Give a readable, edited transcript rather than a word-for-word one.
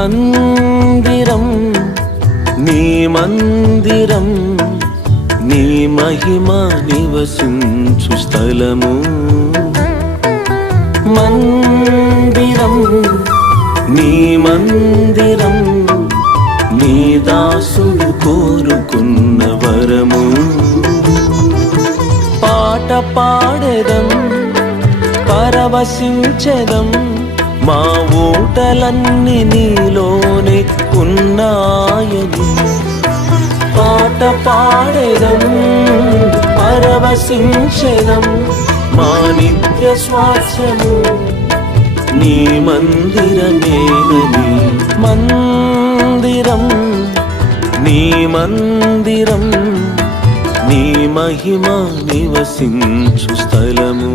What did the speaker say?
మందిరం నీ మందిరం నీ మహిమ నివసించు స్థలము మందిరం నీ మందిరం నీ దాసుడు కోరుకున్న వరము పాట పాడెదం పరవశించెదం మా ఊటలన్నీ నీలోనే ఉన్నాయని పాట పాడెదం పరవశించెదం మా నిత్య స్వాస్థ్యము నీ మందిరమేనని మందిరం నీ మందిరం నీ మహిమ నివసించు స్థలము